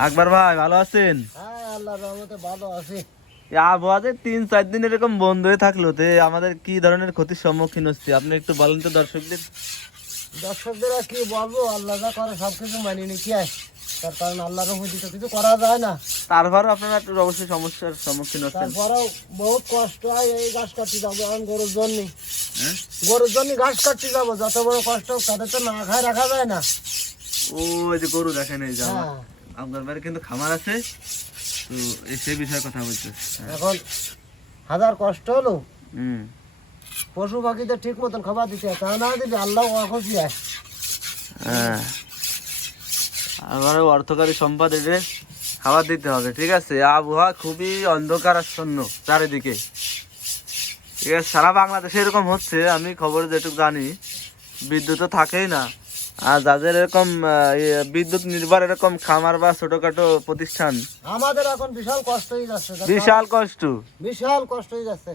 আকবর ভাই ভালো আছেন? হ্যাঁ, আল্লাহর রহমতে ভালো আছি। এই আবহাওয়াতে 3-4 দিন এরকম বন্ধ হয়ে থাকলো তে আমাদের কি ধরনের ক্ষতির সম্মুখীন হচ্ছে আপনি একটু বলেন তো দর্শকদের। দর্শকদের আর কি বলবো, আল্লাহ যা করে সবকিছু মানিয়ে নিতে হয়। তার কারণ আল্লাহর রহমতে তো কিছু করা যায় না। তারপরও আপনারা একটু অবশ্যই সমস্যার সম্মুখীন হচ্ছেন। তারপরেও বহুত কষ্ট হয়, এই ঘাস কাটতে যাবো এখন গরুর জন্য। হ্যাঁ? গরুর জন্য ঘাস কাটতে যাবো, যত বড় কষ্ট হোক তাদের তো না খায় রাখা যায় না। ওই যে গরু দেখেন, এই যে হ্যাঁ, আপনার বাড়ি কিন্তু খামার আছে, তো এই সেই বিষয়ে কথা বলছে। এখন হাজার কষ্ট হলো হুম। পশু পাখিদের ঠিক মতন খাবার দিতে হয়, তা না দিলে আল্লাহ অখুশি হয়। হ্যাঁ, আমার অর্থকারী সম্পদ এটা খাবার দিতে হবে। ঠিক আছে, আবহাওয়া খুবই অন্ধকার আচ্ছন্ন চারিদিকে। ঠিক আছে, সারা বাংলাদেশে এরকম হচ্ছে, আমি খবরে যেটুকু জানি। বিদ্যুৎ তো থাকেই না, আর যাদের এরকম বিদ্যুৎ নির্ভর এরকম খামার বা ছোটখাটো প্রতিষ্ঠান, আমাদের এখন বিশাল কষ্ট হয়ে যাচ্ছে। বিশাল কষ্ট। বিশাল কষ্ট হয়ে যাচ্ছে।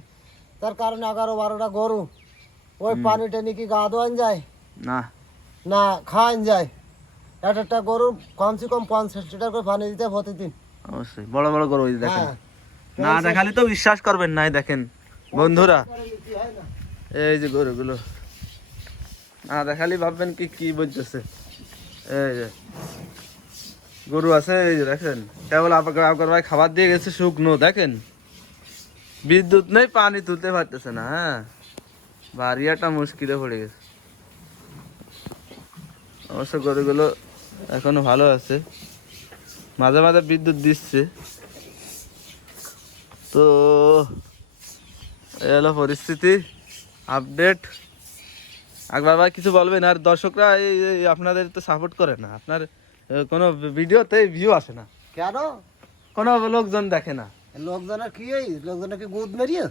তার কারণে 11-12টা গরু ওই পানি টেনে কি গা ধোয়ান যায় না, না খাওয়ান যায়। একটা গরু কমসে কম 50 লিটার করে পানি দিতে প্রতিদিন। অবশ্যই বড় বড় গরু, এই যে দেখেন। হ্যাঁ, না দেখালে তো বিশ্বাস করবেন নাই। দেখেন বন্ধুরা, এই যে গরুগুলো না দেখালি ভাববেন কি কি বলতেছে। এই যে গরু আছে, এই যে দেখেন, কেবল আপনার ভাই খাবার দিয়ে গেছে শুকনো। দেখেন বিদ্যুৎ নেই, পানি তুলতে পারতেছে না। হ্যাঁ, বাড়িয়াটা মুশকিলে পড়ে গেছে। অবশ্য গরুগুলো এখনো ভালো আছে, মাঝে মাঝে বিদ্যুৎ দিচ্ছে। তো এই হলো পরিস্থিতি, আপডেট। আকবর ভাই কিছু বলবেন? আর দর্শকরা এই আপনাদের তো সাপোর্ট করে না, আপনার কোনো ভিডিওতে ভিউ আসে না, কেন? কোনো লোকজন দেখে না। লোকজনের কি, এই লোকজনের কি গুদ মেরিয়ে?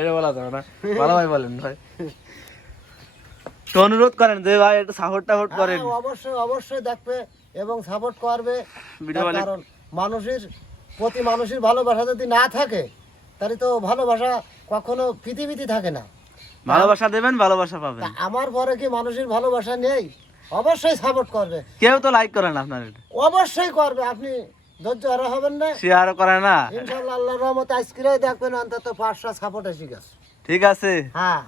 এটা বলা যাবে না, ভালো ভাই বলেন ভাই। তো অনুরোধ করেন যে ভাই একটু সাপোর্ট করেন। হ্যাঁ, অবশ্যই অবশ্যই দেখবে এবং সাপোর্ট করবে। ভিডিও তার কারণ মানুষের প্রতি মানুষের ভালোবাসা যদি না থাকে, তাহলে তো ভালোবাসা কখনো পৃথিবীতে থাকে না। ভালোবাসা দেবেন, ভালোবাসা পাবেন। তা আমার পরে কি মানুষের ভালোবাসা নেই? অবশ্যই সাপোর্ট করবে। কেউ তো লাইক করেন আপনার, অবশ্যই করবে। আপনি ধৈর্য হারা হবেন না। শেয়ার করে না। ইনশাআল্লাহ আল্লাহর রহমতে আজকে দেখবেন অন্তত 5টা সাপোর্ট এসে গেছে। ঠিক আছে, হ্যাঁ,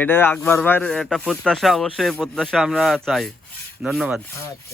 এটা আকবর ভাইয়ের একটা প্রত্যাশা, অবশ্যই প্রত্যাশা আমরা চাই। ধন্যবাদ। আচ্ছা।